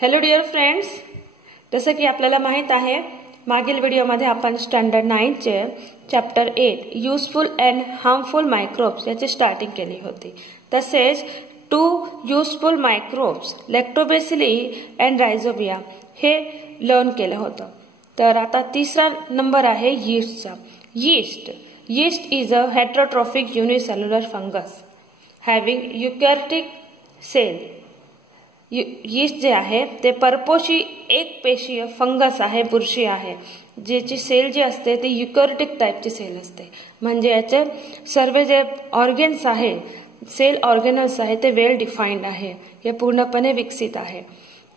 Hello dear friends, जसं की आपल्याला माहित आहे मागील व्हिडिओमध्ये आपण स्टँडर्ड 9 चे chapter 8 useful and harmful microbes याची स्टार्टिंग केली होती. तसेच 2 useful microbes lactobacilli and rhizobium हे लर्न केलं होतं. तर आता तिसरा नंबर आहे यीस्टचा. Yeast is a heterotrophic unicellular fungus having eukaryotic cell. Yeast जे आहे ते परपोषी एक पेशीय फंगस आहे, बुरशी आहे, ज्याची सेल जी असते ती युकॅरियोटिक टाईपची सेल असते. म्हणजे याचे सर्व जे ऑर्गन्स आहे, सेल ऑर्गेनल्स आहे ते वेल डिफाईन्ड आहे, हे पूर्णपणे विकसित आहे.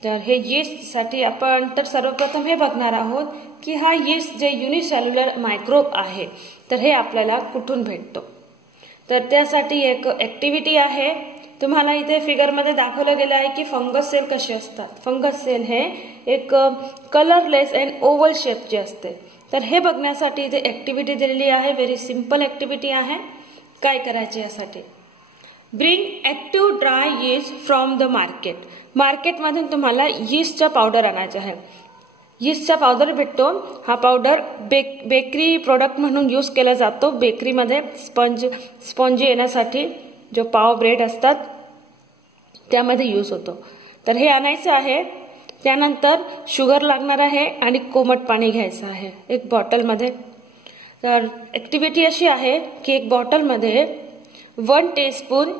तर हे यीस्टसाठी आपण तर सर्वप्रथम हे बघणार आहोत की हा यीस्ट जे युनिसेल्युलर मायक्रोब आहे तर हे आपल्याला कुठून भेटतो. तर त्यासाठी एक ऍक्टिव्हिटी आहे. तुम्हाला इथे फिगरमध्ये दाखवलं गेलं आहे की फंगस सेल कसे असतात. फंगस सेल हे एक कलरलेस अँड ओव्हल शेपचे असते. तर हे बघण्यासाठी इथे ऍक्टिव्हिटी दिलेली आहे. व्हेरी सिंपल ऍक्टिव्हिटी आहे. काय करायचे यासाठी, bring active dry yeast from the market. मार्केटमधून तुम्हाला यीस्टचा पावडर आणायचा आहे. यीस्टचा पावडर भेटतो. हा पावडर बेकरी प्रोडक्ट म्हणून यूज केला जातो. बेकरीमध्ये स्पंज येण्यासाठी जो पाव ब्रेड असतात त्यामध्ये यूज होतो. तर हे आणायचं आहे. त्यानंतर शुगर लागणार आहे आणि कोमट पाणी घ्यायचं आहे एक बॉटलमध्ये. तर ऍक्टिव्हिटी अशी आहे की एक बॉटलमध्ये 1 टीस्पून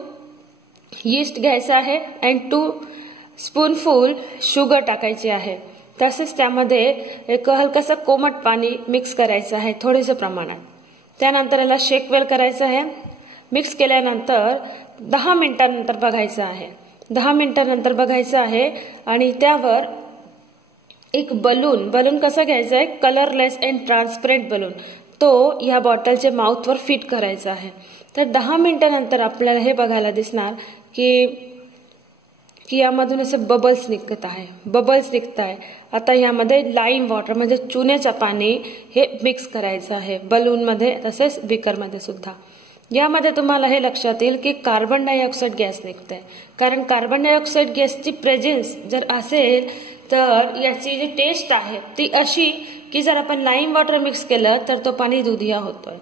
यीस्ट घ्यायचं आहे आणि 2 स्पूनफुल शुगर टाकायची आहे. तसेच त्यामध्ये एक हलकसं कोमट पाणी मिक्स करायचं आहे थोडेसे प्रमाणात. त्यानंतर याला शेक वेल करायचं आहे. मिक्स केल्यानंतर 10 मिनिटांनंतर बघायचं आहे. 10 मिनिटांनंतर बघायचं आहे आणि त्यावर एक बलून कसं घ्यायचं आहे, कलरलेस अँड ट्रान्सपरंट बलून, तो या बॉटलच्या माउथवर फिट करायचा आहे. तर 10 मिनिटांनंतर आपल्याला हे बघायला दिसणार की यामधून असे बबल्स निघत आहे. आता यामध्ये लाईम वॉटर म्हणजे चुन्याचं पाणी हे मिक्स करायचं आहे बलूनमध्ये तसेच बीकरमध्ये सुद्धा. यामध्ये तुम्हाला हे लक्षात येईल की कार्बन डायऑक्साईड गॅस निघते. कारण कार्बन डायऑक्साईड गॅसची प्रेझेन्स जर असेल तर याची जी टेस्ट आहे ती अशी की जर आपण लाईम वॉटर मिक्स केलं तर तो पाणी दुधिया होतोय.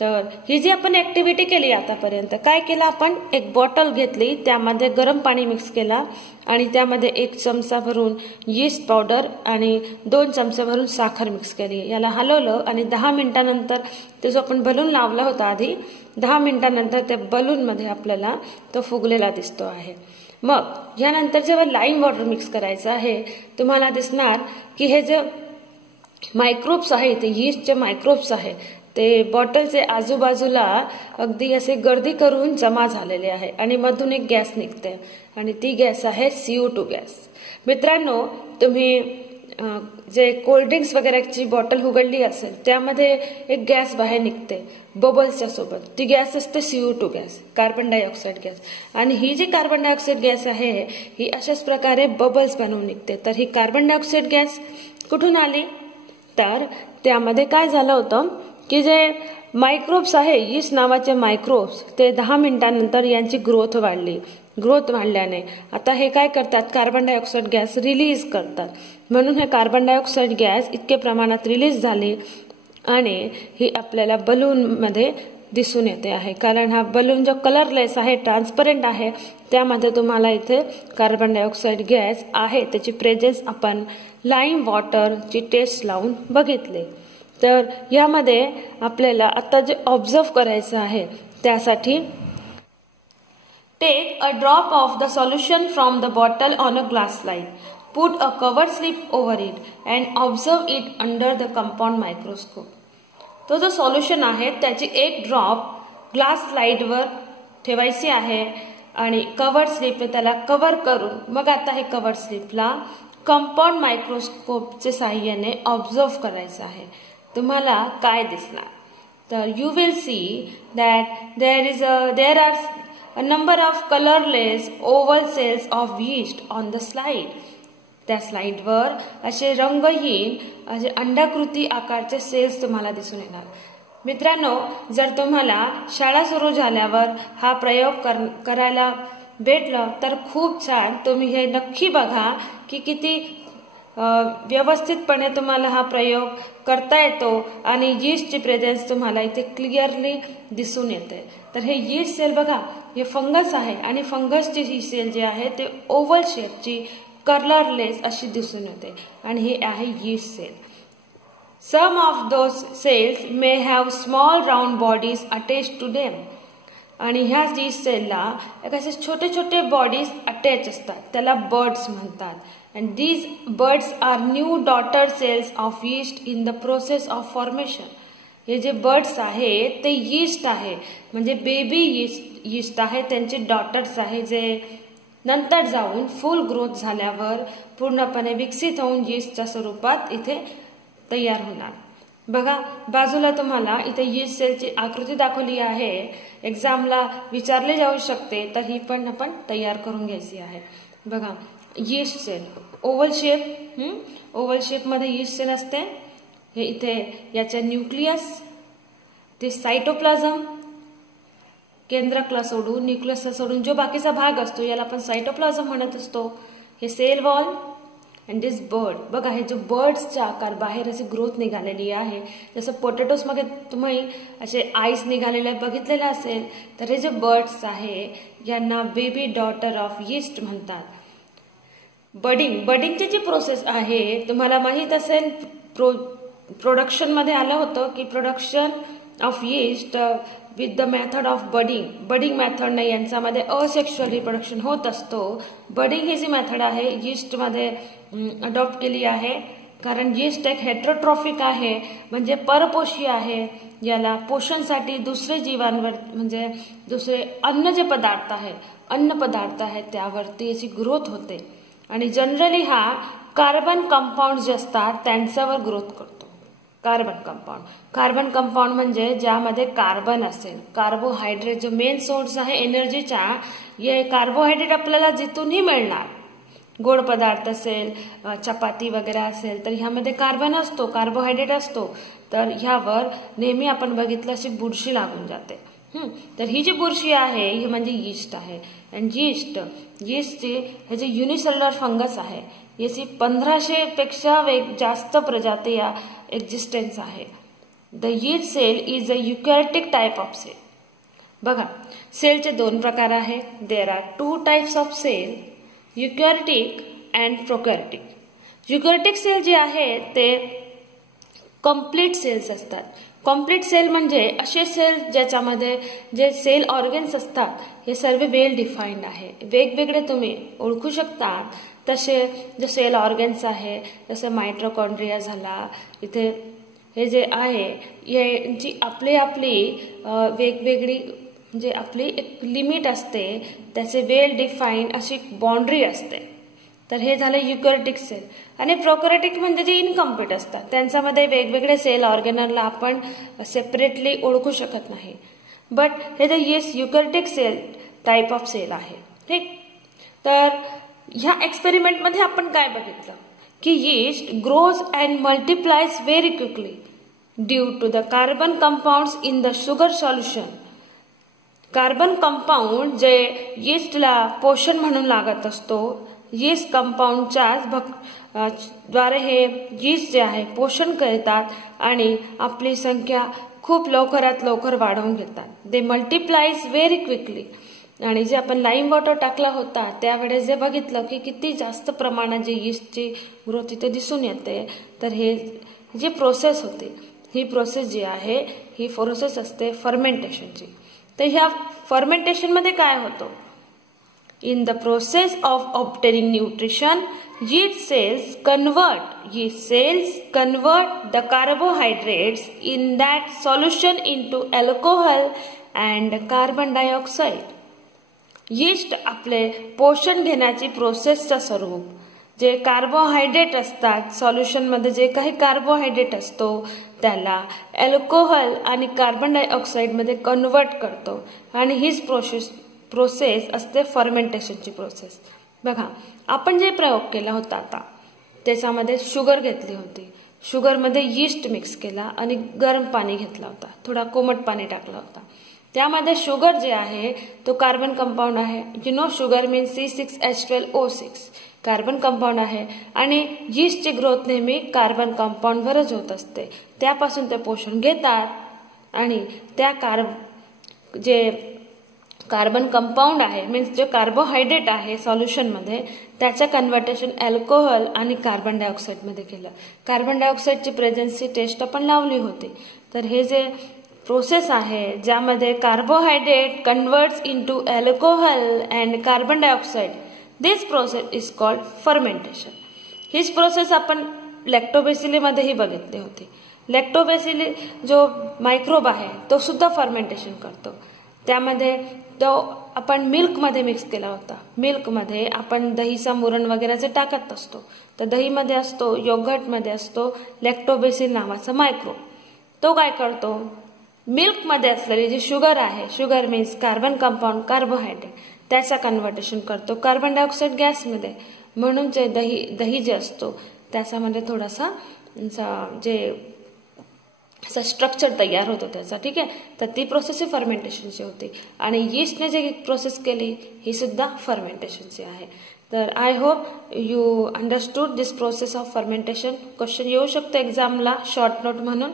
तर ही जी आपण ऍक्टिव्हिटी केली आतापर्यंत, काय केलं आपण, एक बॉटल घेतली, त्यामध्ये गरम पाणी मिक्स केला आणि त्यामध्ये 1 चमचा भरून यीस्ट पावडर आणि 2 चमचे भरून साखर मिक्स केली. याला हलवलं आणि 10 मिनिटांनंतर ते जो आपण बलून लावला होता आधी, 10 मिनिटांनंतर त्या बलूनमध्ये आपल्याला तो फुगलेला दिसतो आहे. मग यानंतर जेव्हा लाईम वॉटर मिक्स करायचं आहे तुम्हाला दिसणार की हे जे मायक्रोब्स आहे ते यीस्टचे मायक्रोब्स आहे ते बॉटलचे आजूबाजूला अगदी असे गर्दी करून जमा झालेले आहे आणि मधून एक गॅस निघते आणि ती गॅस आहे CO2 गॅस. मित्रांनो, तुम्ही जे कोल्ड्रिंक्स वगैरेची बॉटल उघडली असेल त्यामध्ये एक गॅस बाहेर निघते बबल्सच्या सोबत. ती गॅस असते CO2 gas, carbon dioxide gas. आणि ही जी कार्बन डायऑक्साईड गॅस आहे ही अशाच प्रकारे बबल्स बनवून निघते. तर ही कार्बन डायऑक्साईड गॅस कुठून आली, तर त्यामध्ये काय झालं होतं की जे मायक्रोब्स आहे, यीस्ट नावाचे मायक्रोब्स, ते 10 मिनिटांनंतर यांची ग्रोथ वाढल्याने आता हे काय करतात, कार्बन डायऑक्साईड गॅस रिलीज करतात. म्हणून हे कार्बन डायऑक्साईड गॅस इतके प्रमाणात रिलीज झाली आणि ही आपल्याला बलूनमध्ये दिसून येते आहे. कारण हा बलून जो कलरलेस आहे, ट्रान्सपरंट आहे, त्यामध्ये तुम्हाला इथे कार्बन डायऑक्साईड गॅस आहे त्याची प्रेझेन्स आपण लाईम वॉटरची टेस्ट लावून बघितले. तर यामध्ये आपल्याला आता जे ऑब्झर्व करायचं आहे त्यासाठी take a drop of the solution from the bottle on a glass slide, put a cover slip over it and observe it under the compound microscope. तो जो सोल्युशन आहे त्याची एक ड्रॉप ग्लास स्लाइडवर ठेवायची आहे आणि कव्हर स्लिप त्याला कव्हर करून मग आता हे कव्हर स्लिपला कंपाऊंड मायक्रोस्कोपच्या साहाय्याने ऑब्झर्व करायचं आहे. तुम्हाला काय दिसणार, तर you will see that there are a number of colourless oval cells of yeast on the slide. त्या स्लाइडवर असे रंगहीन असे अंडाकृती आकारचे सेल्स तुम्हाला दिसून येणार. मित्रांनो, जर तुम्हाला शाळा सुरू झाल्यावर हा प्रयोग करायला भेटलं तर खूप छान. तुम्ही हे नक्की बघा की किती व्यवस्थितपणे तुम्हाला हा प्रयोग करता येतो आणि यीस्टची प्रेझेन्स तुम्हाला इथे क्लिअरली दिसून येते. तर हे यीस्ट सेल बघा, हे फंगस आहे आणि फंगसची ही सेल जी आहे ते ओव्हल शेपची कलरलेस अशी दिसून येते आणि हे आहे yeast cell. Some of those cells may have small round bodies attached to them. आणि ह्या यीस्ट सेलला असे छोटे छोटे बॉडीज अटॅच असतात, त्याला बर्ड्स म्हणतात. And these birds are new daughter cells of yeast in the process of formation. हे जे बर्ड्स आहेत ते यीस्ट आहे, म्हणजे बेबी यीस्ट आहे, त्यांचे डॉटर्स आहे जे नंतर जाऊन फुल ग्रोथ झाल्यावर पूर्णपणे विकसित होऊन यीस्टच्या स्वरूपात इथे तयार होणार. बघा बाजूला तुम्हाला इथे यीस्ट सेलची आकृती दाखवली आहे. एक्झामला विचारले जाऊ शकते, तर ही पण आपण तयार करून घ्यायची आहे. बघा yeast cell oval shape, oval shape मध्ये यीस्ट सेल असते. हे इथे याचे न्यूक्लियस, ते सायटोप्लाझम, केंद्रकला सोडून न्यूक्लियसला सोडून जो बाकीचा भाग असतो याला आपण सायटोप्लाझम म्हणत असतो. हे cell wall and this bird. बघा हे जो बर्ड्सचा आकार बाहेर अशी ग्रोथ निघालेली आहे, जसं पोटॅटोज मध्ये तुम्ही असे आईस निघालेले बघितलेले असेल, तर हे जे बर्ड्स आहे यांना बेबी डॉटर ऑफ यीस्ट म्हणतात. बडिंगची जी प्रोसेस आहे तुम्हाला माहित असेल, प्रोडक्शन मध्ये आलं होतं की production of yeast with the method of budding मेथडने यांच्यामध्ये असेक्शुअल रिप्रोडक्शन होत असतो. बडिंग ही जी मेथड आहे यीस्ट मध्ये अडॉप्ट केली आहे, कारण यीस्ट एक हेट्रोट्रॉफिक आहे, म्हणजे परपोषी आहे. याला पोषणासाठी दुसरे जीवांवर म्हणजे दुसरे अन्न पदार्थ आहेत त्यावरती याची ग्रोथ होते आणि जनरली हा कार्बन कंपाऊंड जे असतात त्यांच्यावर ग्रोथ करतो. कार्बन कंपाऊंड म्हणजे ज्यामध्ये कार्बन असेल. कार्बोहायड्रेट जो मेन सोर्स आहे एनर्जीचा, हे कार्बोहायड्रेट आपल्याला जिथूनही मिळणार. गोड पदार्थ असेल, चपाती वगैरे असेल तर ह्यामध्ये कार्बन असतो, कार्बोहायड्रेट असतो. तर ह्यावर नेहमी आपण बघितलं अशी बुरशी लागून जाते. तर ही जी बुरशी आहे ही म्हणजे यीस्ट आहे. आणि यीस्टची हे जे युनिसेल्युलर फंगस आहे याची 1500 पेक्षा जास्त प्रजाती या एक्झिस्टन्स आहे. The yeast cell is a eukaryotic type of cell. बघा सेलचे दोन प्रकार आहेत. There are 2 types of cell, eukaryotic and prokaryotic. Eukaryotic cell जे आहेत ते कम्प्लीट सेल्स असतात. कम्प्लीट सेल म्हणजे असे सेल ज्याच्यामध्ये जे सेल ऑर्गन्स असतात हे सर्व वेल डिफाईन्ड आहे, वेगवेगळे तुम्ही ओळखू शकता. तसे जे सेल ऑर्गन्स आहे जसं मायट्रोकॉन्ड्रिया झाला, इथे हे जे आहे यांची आपली वेगवेगळी म्हणजे आपली एक लिमिट असते, त्याचे वेल डिफाईन्ड अशी बाउंड्री असते. तर हे झालं युकॅरियोटिक सेल. आणि प्रोकॅरियोटिक म्हणजे जे इनकम्प्लीट असतात त्यांच्यामध्ये वेगवेगळे सेल ऑर्गनला आपण सेपरेटली ओळखू शकत नाही. बट हे जे eukaryotic cell type of cell आहे. ठीक. तर ह्या एक्सपेरिमेंटमध्ये आपण काय बघितलं की yeast grows and multiplies very quickly due to the carbon compounds in the sugar solution. Carbon compound जे यीस्टला पोषण म्हणून लागत असतो, यीस्ट कंपाऊंडच्या द्वारे हे यीस्ट जे आहे पोषण करतात आणि आपली संख्या खूप लवकरात लवकर वाढवून घेतात. दे मल्टिप्लायज व्हेरी क्विकली. आणि जे आपण लाईम वॉटर टाकला होता त्यावेळेस जे बघितलं की किती जास्त प्रमाणात जे यीस्टची ग्रोथ इथे दिसून येते. तर हे जी प्रोसेस होते ही प्रोसेस जी आहे ही प्रोसेस असते फर्मेंटेशनची. तर ह्या फर्मेंटेशन मध्ये काय होतं, in the process of obtaining nutrition, yeast cells convert the carbohydrates in that solution into alcohol and carbon dioxide. Yeast आपले पोषण घेण्याची प्रोसेसचं स्वरूप जे कार्बोहायड्रेट असतात, सोल्युशन मध्ये जे काही कार्बोहायड्रेट असतो त्याला अल्कोहोल आणि कार्बन डायऑक्साइड मध्ये कन्वर्ट करतो आणि हीच प्रोसेस असते फर्मेंटेशनची प्रोसेस. बघा आपण जे प्रयोग केला होता आता त्याच्यामध्ये शुगर घेतली होती, शुगरमध्ये यीस्ट मिक्स केला आणि गरम पाणी घेतला होता, थोडा कोमट पाणी टाकला होता. त्यामध्ये शुगर जे आहे तो कार्बन कंपाऊंड आहे. You know sugar means C6H12O6 carbon compound आहे. आणि यीस्टची ग्रोथ नेहमी कार्बन कंपाऊंडवरच होत असते. त्यापासून ते पोषण घेतात आणि त्या जे कार्बन कंपाऊंड आहे मीन्स जे कार्बोहायड्रेट आहे सॉल्युशनमध्ये त्याचं कन्व्हर्टेशन अल्कोहोल आणि कार्बन डायऑक्साईडमध्ये केलं. कार्बन डायऑक्साईडची प्रेझेन्सची टेस्ट आपण लावली होती. तर हे जे प्रोसेस आहे ज्यामध्ये carbohydrate converts into alcohol and carbon dioxide, this process is called fermentation. हीच प्रोसेस आपण लॅक्टोबॅसिलीमध्येही बघितली होती. लॅक्टोबॅसिली जो मायक्रोब आहे तो सुद्धा फर्मेंटेशन करतो. त्यामध्ये तो आपण मिल्कमध्ये मिक्स केला होता. मिल्कमध्ये आपण दहीचा मुरण वगैरे जे टाकत असतो तर दहीमध्ये असतो, योगर्टमध्ये असतो लॅक्टोबॅसिल नावाचा मायक्रोब. तो काय करतो, मिल्कमध्ये असलेली जी शुगर आहे, sugar means carbon compound carbohydrate, त्याचा कन्व्हर्टेशन करतो कार्बन डायऑक्साईड गॅसमध्ये. म्हणून जे दही जे असतो त्याच्यामध्ये थोडासा जे स्ट्रक्चर तयार होतो त्याचा. ठीक आहे, तर ती प्रोसेस ही फर्मेंटेशनची होती. आणि यीस्टने जे प्रोसेस केली ही सुद्धा फर्मेंटेशनची आहे. तर I hope you understood this process of fermentation. Question येऊ शकतो एक्झामला शॉर्ट नोट म्हणून.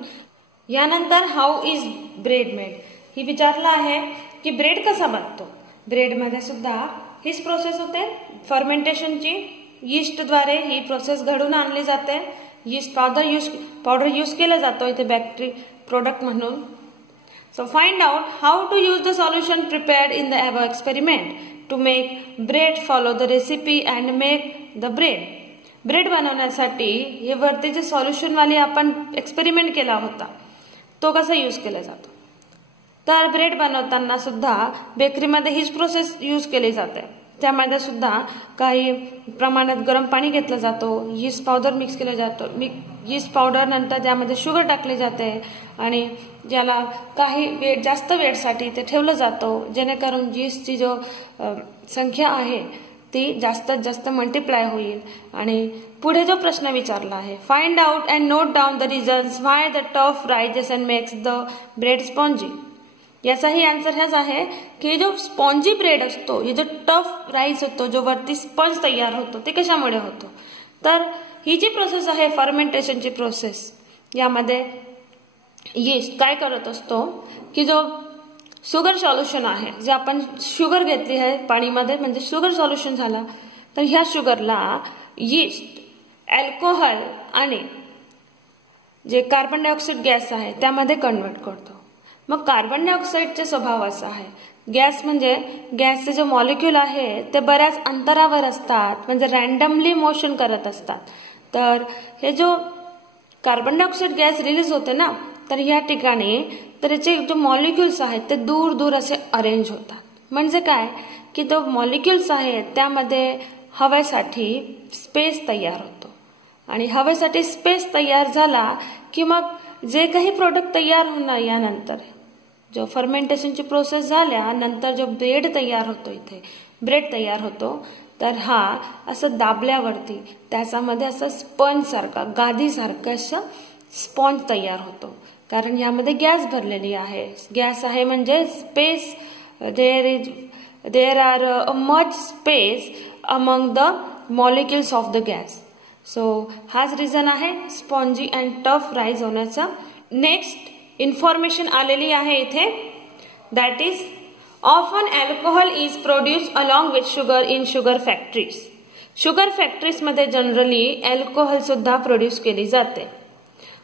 यानंतर हाऊ इज ब्रेड मेड, ही विचारलं आहे की ब्रेड कसा बनतो. ब्रेडमध्ये सुद्धा हीच प्रोसेस होते फर्मेंटेशनची. यीस्टद्वारे ही प्रोसेस घडून आणली जाते. यीस्ट पावडर यूज केला जातो इथे बेकरी प्रोडक्ट म्हणून. So find out how to use the solution prepared in the above experiment to make bread. Follow the recipe and make the bread. Bread बनवण्यासाठी हे वरती जे सॉल्युशनवाली आपण एक्सपेरिमेंट केला होता तो कसा यूज केला जातो. तर ब्रेड बनवताना सुद्धा बेकरीमध्ये हीच प्रोसेस यूज केली जाते. त्यामध्ये सुद्धा काही प्रमाणात गरम पाणी घेतलं जातो, यीस्ट पावडर मिक्स केलं जातं. यीस्ट पावडर नंतर त्यामध्ये शुगर टाकली जाते आणि ज्याला काही जास्त वेळसाठी ते ठेवलं जातं जेणेकरून यीस्टची जो संख्या आहे ती जास्तीत जास्त मल्टिप्लाय होईल. आणि पुढे जो प्रश्न विचारला आहे, find out and note down the reasons why the tough rises and makes the bread spongy. याचाही आन्सर ह्याच आहे की जो स्पॉन्जी ब्रेड असतो, हे जो टफ राईस होतो, जो वरती स्पंज तयार होतो, ते कशामुळे होतो. तर ही जी प्रोसेस आहे फर्मेंटेशनची प्रोसेस, यामध्ये यीस्ट काय करत असतो की जो शुगर सॉल्युशन आहे, जे आपण शुगर घेतली आहे पाणीमध्ये म्हणजे शुगर सॉल्युशन झाला, तर ह्या शुगरला यीस्ट अल्कोहोल आणि जे कार्बन डायऑक्साईड गॅस आहे त्यामध्ये कन्वर्ट करतो. मग कार्बन डायऑक्साईडचा स्वभाव असा आहे, गॅस म्हणजे गॅसचे जे मॉलिक्यूल आहे ते बऱ्याच अंतरावर असतात, म्हणजे रॅन्डमली मोशन करत असतात. तर हे जो कार्बन डायऑक्साईड गॅस रिलीज होते ना, तर या ठिकाणी तर याचे जे मॉलिक्युल्स आहेत ते दूर दूर असे अरेंज होतात. म्हणजे काय की तो मॉलिक्युल्स आहेत त्यामध्ये हवेसाठी स्पेस तयार होतो. आणि हवेसाठी स्पेस तयार झाला की मग जे काही प्रोडक्ट तयार होणार यानंतर जो फर्मेंटेशनची प्रोसेस झाल्यानंतर जो ब्रेड तयार होतो, इथे ब्रेड तयार होतो, तर हा असं दाबल्यावरती त्याच्यामध्ये असं स्पंज सारखा गादीसारखं असं स्पॉन्ज तयार होतो. कारण यामध्ये गॅस भरलेली आहे. गॅस आहे म्हणजे space, there are much space among the molecules of the gas. So हाच रिझन आहे स्पॉन्जी अँड टफ राईज होण्याचा. नेक्स्ट इन्फॉर्मेशन आलेली आहे इथे, that is often alcohol is produced along with sugar in sugar factories. Sugar फॅक्टरीजमध्ये generally alcohol सुद्धा produce केली जाते.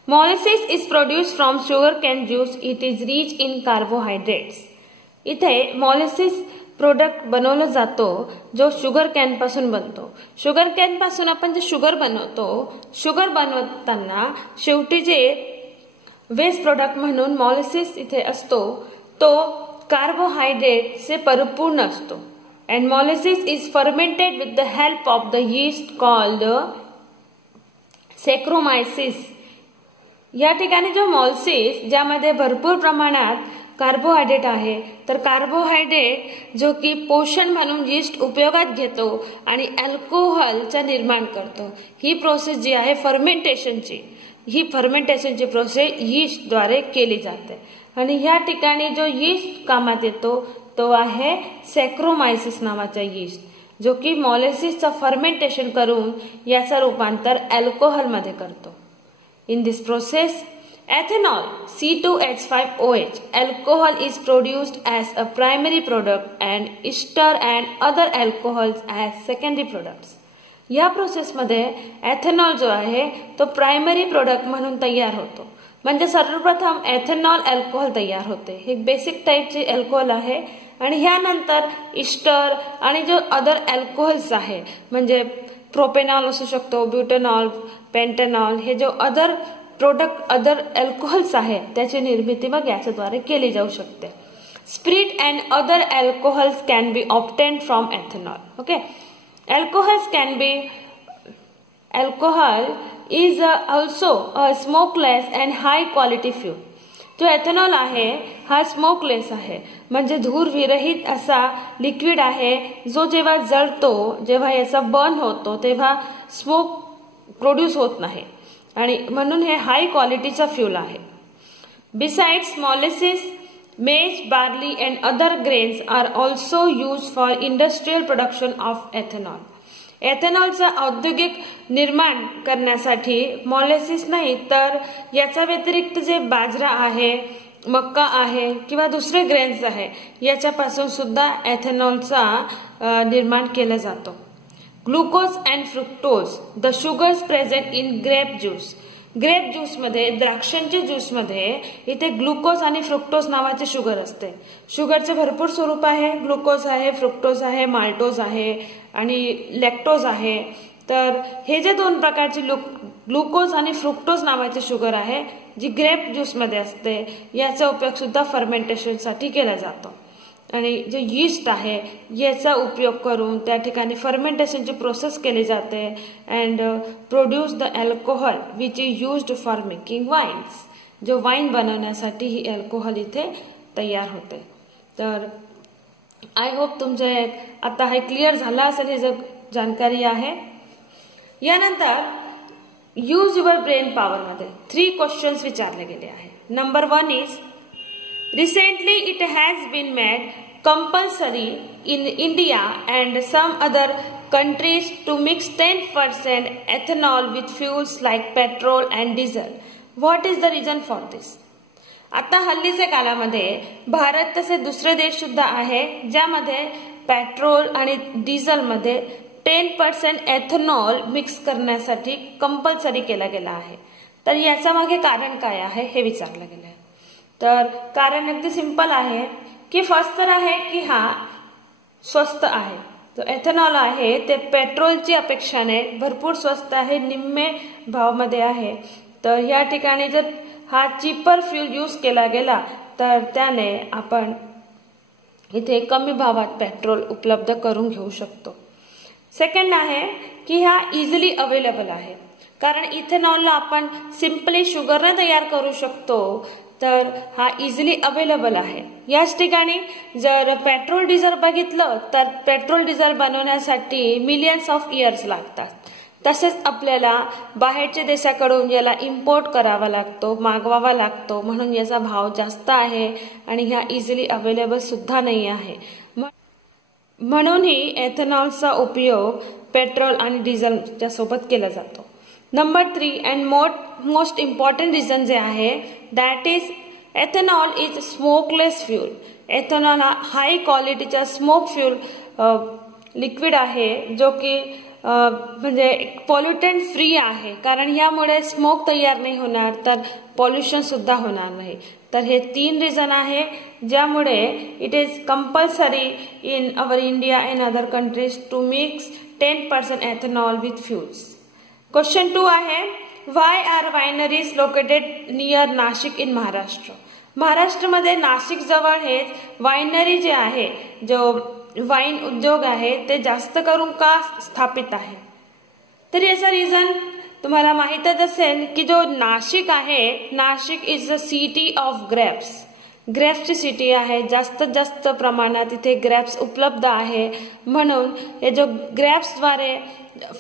Molasses is produced from sugarcane juice. It is rich in carbohydrates. इथे molasses product बनवला जातो जो शुगर कॅन पासून बनतो. शुगर कॅन पासून आपण जे शुगर बनवतो, शुगर बनवताना शेवटी जे वेस्ट प्रोडक्ट म्हणून molasses इथे असतो तो कार्बोहायड्रेट से परिपूर्ण असतो. And molasses is fermented with the help of the yeast called Saccharomyces. या ठिकाणी जो मोलॅसिस ज्यामध्ये भरपूर प्रमाणात कार्बोहायड्रेट आहे, तर कार्बोहायड्रेट जो की पोषण म्हणून यीस्ट उपयोगात घेतो आणि अल्कोहोलचा निर्माण करतो. ही प्रोसेस जी आहे फर्मेंटेशनची, ही फर्मेंटेशनची प्रोसेस यीस्टद्वारे केली जाते. आणि ह्या ठिकाणी जो यीस्ट कामात येतो तो आहे सॅक्रोमायसिस नावाचा यीस्ट, जो की मॉलिसिसचं फर्मेंटेशन करून याचं रूपांतर अल्कोहोल मध्ये करतो. In this process ethanol C2H5OH alcohol is produced as a primary product and ester and other alcohols as secondary products. या प्रोसेसमध्ये एथेनॉल जो आहे तो प्रायमरी प्रोडक्ट म्हणून तयार होतो. म्हणजे सर्वप्रथम एथेनॉल अल्कोहोल तयार होते. हे बेसिक टाईपचे अल्कोहोल आहे आणि ह्यानंतर इस्टर आणि जो अदर अल्कोहोल्स आहे म्हणजे प्रोपेनॉल असू शकतो, ब्युटेनॉल, पेंटेनॉल, हे जो अदर प्रोडक्ट अदर अल्कोहोल्स आहे त्याची निर्मिती मग याच्याद्वारे केली जाऊ शकते. Spirit and other alcohols can be obtained from ethanol. Okay, alcohol is also a smokeless and high quality fuel. जो एथेनॉल आहे हा स्मोकलेस आहे म्हणजे धूर विरहित असा लिक्विड आहे जो जेव्हा जळतो, जेव्हा याचा बर्न होतो तेव्हा स्मोक प्रोड्यूस होत नाही आणि म्हणून हे हाय क्वालिटीचा फ्यूल आहे. Besides molasses, maize, barley and other grains are also use for industrial production of ethanol. एथेनॉलचा औद्योगिक निर्माण करण्यासाठी मॉलिसिस नाही तर याचा व्यतिरिक्त जे बाजरा आहे, मक्का आहे किंवा दुसरे ग्रेन्स आहे याच्यापासून सुद्धा एथेनॉलचा निर्माण केला जातो. Glucose and fructose, the sugars present in grape juice. Grape juice मध्ये, द्राक्षांच्या ज्यूस मध्ये इथे ग्लुकोज आणि फ्रुक्टोज नावाचे शुगर असते. शुगरचे भरपूर स्वरूप आहे, ग्लुकोज आहे, फ्रुक्टोज आहे, माल्टोज आहे आणि लॅक्टोज आहे. तर हे जे दोन प्रकारचे ग्लुकोज आणि फ्रुक्टोज नावाचे शुगर आहे जी ग्रेप ज्यूस मध्ये असते याचा उपयोग सुद्धा फर्मेंटेशनसाठी केला जातो. आणि जे यीस्ट आहे याचा उपयोग करून त्या ठिकाणी फर्मेंटेशनची प्रोसेस केली जाते and produce the alcohol which is used for making wines. जो वाईन बनवण्यासाठी ही अल्कोहोल इथे तयार होते. तर आय होप तुमचे आता हे क्लिअर झालं असेल, हे जर जानकारी आहे. यानंतर यूज युअर ब्रेन पॉवर मध्ये 3 क्वेश्चन्स विचारले गेले आहे. Number 1 is recently it has been made compulsory in India and some other countries to mix 10% ethanol with fuels like petrol and diesel. What is the reason for this? आता हल्लीच्या काळामध्ये भारत तसे दुसरे देश सुद्धा आहे ज्यामध्ये पेट्रोल आणि डिझेल मध्ये 10% एथेनॉल मिक्स करण्यासाठी कंपल्सरी केला गेला आहे. तर याच्या मागे कारण काय आहे हे विचारलं गेलं आहे. तर कारण अगदी सिंपल आहे की फर्स्ट तर आहे की हा स्वस्त आहे. जो एथेनॉल आहे ते पेट्रोलची अपेक्षाने भरपूर स्वस्त आहे, निम्मे भावामध्ये आहे. तर या ठिकाणी जर हा चीपर फ्यूल यूज केला गेला तर त्याने आपण इथे कमी भावात पेट्रोल उपलब्ध करून घेऊ शकतो. सेकंड आहे की हा इझिली अवेलेबल आहे कारण इथेनॉलला आपण सिंपली शुगरने तयार करू शकतो. तर हा इझिली अवेलेबल आहे. याच ठिकाणी जर पेट्रोल डिझेल बघितलं तर पेट्रोल डिझेल बनवण्यासाठी मिलियन्स ऑफ इयर्स लागतात. तसेच आपल्याला बाहेरच्या देशाकडून याला इम्पोर्ट करावा लागतो, मागवावा लागतो, म्हणून याचा भाव जास्त आहे आणि ह्या इझिली अवेलेबल सुद्धा नाही आहे. म्हणूनही एथेनॉलचा उपयोग पेट्रोल आणि डिझेलच्या सोबत केला जातो. Number 3 and most important reason जे आहे that is ethanol is smokeless fuel. Ethanol हा हाय क्वालिटीचा स्मोक फ्यूल लिक्विड आहे जो की म्हणजे पॉल्युटंट फ्री आहे कारण यामुळे स्मोक तयार नाही होणार तर पॉल्युशन सुद्धा होणार नाही. तर हे 3 रिझन आहे ज्यामुळे it is compulsory in our India and other countries to mix 10% ethanol with fuels. Question 2 आहे why are wineries located near Nashik in Maharashtra. महाराष्ट्रामध्ये नाशिक जवळ हे वायनरी जे आहे, जो वाईन उद्योग आहे ते जास्त करून का स्थापित आहे. तर याचा रिझन तुम्हाला माहीतच असेल की जो नाशिक आहे, Nashik is the city of grapes. ग्रेप्सची सिटी आहे, जास्तीत जास्त प्रमाणात इथे ग्रेप्स उपलब्ध आहे. म्हणून हे जो ग्रेप्सद्वारे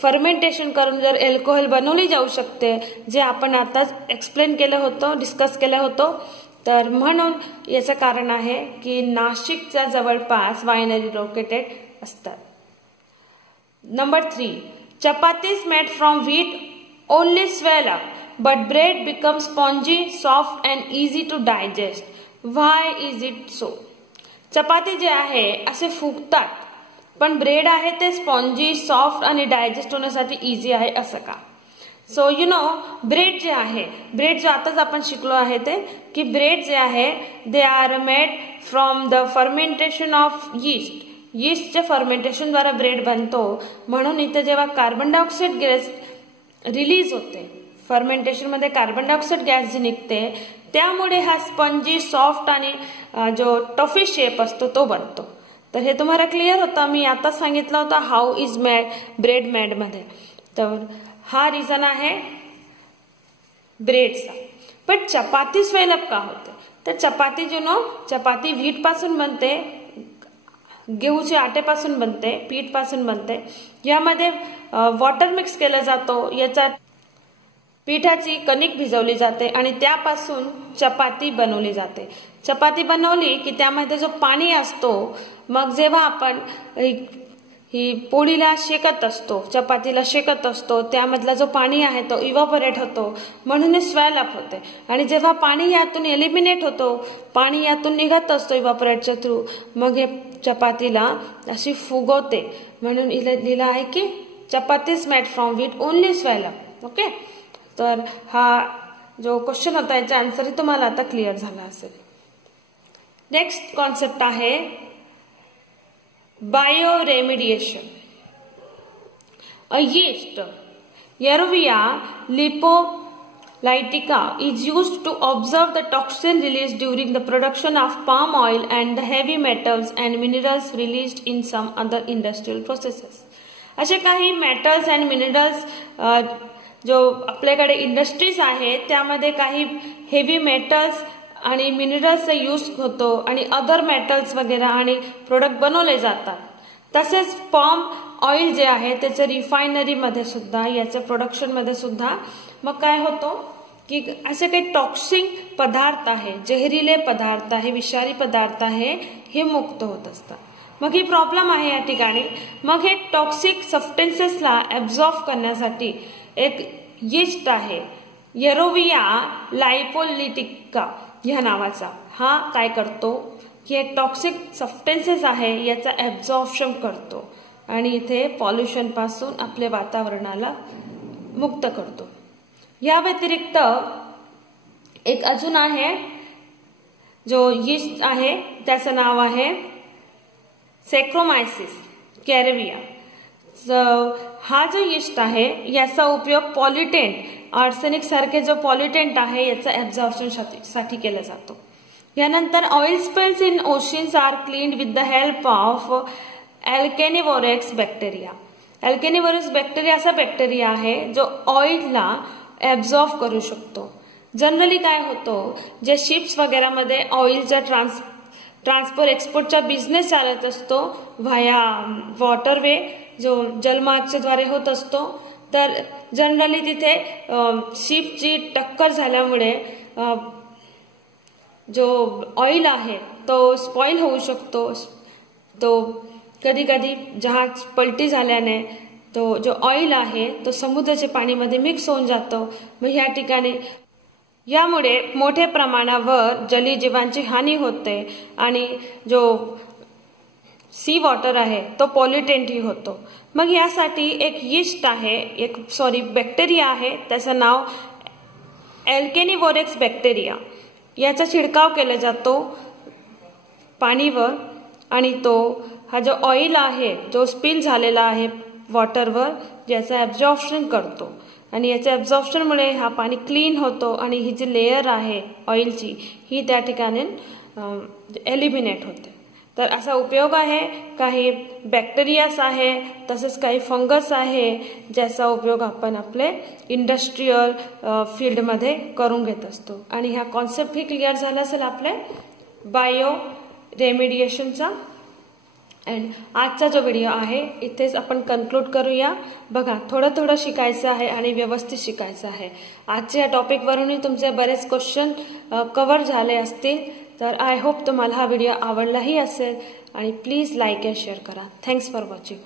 फर्मेंटेशन करून जर अल्कोहोल बनवली जाऊ शकते, जे आपण आताच एक्सप्लेन केलं होतं, डिस्कस केलं होतं तर म्हणून याचं कारण आहे की नाशिकच्या जवळपास वायनरी लोकेटेड असतात. Number 3, chapatis made from wheat only swell up, but bread becomes spongy, soft and easy to digest. Why is it so? चपाती जे आहे असे फुगतात, पण ब्रेड आहे ते स्पॉन्जी, सॉफ्ट आणि डायजेस्ट होण्यासाठी इझी आहे असं का? सो ब्रेड जे आहे, ब्रेड जो आताच आपण शिकलो आहे ते की ब्रेड जे आहे they are made from the fermentation of yeast. यीस्टच्या फर्मेंटेशनद्वारे ब्रेड बनतो. म्हणून इथे जेव्हा कार्बन डायऑक्साईड गॅस रिलीज होते, फर्मेंटेशनमध्ये कार्बन डायऑक्साईड गॅस जी निघते, त्यामुळे हा स्पंजी, सॉफ्ट आणि जो टफी शेप असतो तो बनतो. तर हे तुम्हाला क्लिअर होतं. मी आता सांगितलं होतं हाऊ इज ब्रेड मेड मध्ये. तर हा रिझन आहे ब्रेडचा. पण चपाती स्वेलअप का होते? तर चपाती चपाती व्हीट पासून बनते, गहूच्या आटेपासून बनते, पीठ पासून बनते. यामध्ये वॉटर मिक्स केला जातो, याच्यात पिठाची कणिक भिजवली जाते आणि त्यापासून चपाती बनवली जाते. चपाती बनवली की त्यामध्ये जो पाणी असतो, मग जेव्हा आपण ही पोळीला शेकत असतो, चपातीला शेकत असतो, त्यामधला जो पाणी आहे तो इव्हॅपोरेट होतो, म्हणून स्वेल अप होते. आणि जेव्हा पाणी यातून एलिमिनेट होतो, पाणी यातून निघत असतो इव्हॅपोरेटच्या थ्रू, मग हे चपातीला अशी फुगवते. म्हणून लिहिलं आहे की chapatis made from wheat only swell up. Okay, तर हा जो क्वेश्चन होता याचा आन्सर तुम्हाला आता क्लिअर झाला असेल. नेक्स्ट कॉन्सेप्ट आहे bioremediation. A yeast, Yerevia lipolytica, is used to observe the toxin released during the production of palm oil and the heavy metals and minerals released in some other industrial processes. असे काही metals and minerals जो आपल्याकडे industries आहेत त्यामध्ये काही heavy metals आणि मिनरल्सचा use होतो आणि अदर मेटल्स वगैरे आणि प्रोडक्ट बनवले जातात. तसेच पाम ऑइल जे आहे त्याच्या रिफायनरीमध्ये सुद्धा, याच्या प्रोडक्शनमध्ये सुद्धा मग काय होतो की असे काही टॉक्सिक पदार्थ आहे, जहरीले पदार्थ आहे, विषारी पदार्थ आहे, हे मुक्त होत असतात. मग ही प्रॉब्लेम आहे या ठिकाणी. मग हे टॉक्सिक सबस्टन्सेसला ऍब्झॉर्ब करण्यासाठी एक यीस्ट आहे, येरोविया लायपोलिटिका ह्या नावाचा, हा काय करतो की एक टॉक्सिक सबस्टन्सेस आहे याचा ऍब्झॉर्प्शन करतो आणि इथे पॉल्युशन पासून आपल्या वातावरणाला मुक्त करतो. या व्यतिरिक्त एक अजून आहे जो यीस्ट आहे, त्याचं नाव आहे सेक्रोमायसिस कॅरेविया. हा जो यीस्ट आहे याचा उपयोग पॉल्युटेंट, आर्सेनिक सारखे जो पॉल्युटेंट आहे याचा ऍब्झॉर्प्शन साठी केला जातो. यानंतर oil spells in oceans are cleaned with the help of alcanivorax bacteria. Alcanivorax bacteria असा बॅक्टेरिया आहे जो ऑइलला ऍब्झॉर्ब करू शकतो. जनरली काय होतो, जे शिप्स वगैरेमध्ये ऑइलच्या ट्रान्सपोर्ट एक्सपोर्टचा बिझनेस चालत असतो व्हाया वॉटरवे, जो जलमार्गच्या द्वारे होत असतो, तर जनरली तिथे शिपची टक्कर झाल्यामुळे जो ऑइल आहे तो स्पॉइल होऊ शकतो. तो कधी कधी जहाज पलटी झाल्याने तो जो ऑइल आहे तो समुद्राच्या पाणीमध्ये मिक्स होऊन जातो. मग या ठिकाणी यामुळे मोठ्या प्रमाणावर जलीय जीवांची हानी होते आणि जो सी वॉटर आहे तो पॉल्युटेंटही होतो. मग यासाठी एक यीस्ट आहे, बॅक्टेरिया आहे, त्याचं नाव अल्केनिवोरेक्स बॅक्टेरिया. याचा छिडकाव केला जातो पाणीवर आणि तो हा जो ऑइल आहे जो स्पिल झालेला आहे वॉटरवर याचं ऍब्झॉर्प्शन करतो आणि याच्या ऍब्झॉर्प्शनमुळे हा पाणी क्लीन होतो आणि ही जी लेयर आहे ऑइलची ही त्या ठिकाणी एलिमिनेट होते. तर असा उपयोग आहे. काही बॅक्टेरियास आहे, तसेच काही फंगस आहे ज्याचा उपयोग आपण आपले इंडस्ट्रीयल फील्डमध्ये करून घेत असतो. आणि ह्या कॉन्सेप्ट ही क्लिअर झाला असेल आपले बायो रेमिडिएशनचा. अँड आजचा जो व्हिडिओ आहे इथेच आपण कन्क्लूड करूया. बघा, थोडं शिकायचं आहे आणि व्यवस्थित शिकायचं आहे. आजच्या या टॉपिकवरूनही तुमचे बरेच क्वेश्चन कव्हर झाले असतील. तर आय होप तुम्हाला हा व्हिडिओ आवडलाही असेल आणि प्लीज लाईक अँड शेअर करा. Thanks for watching.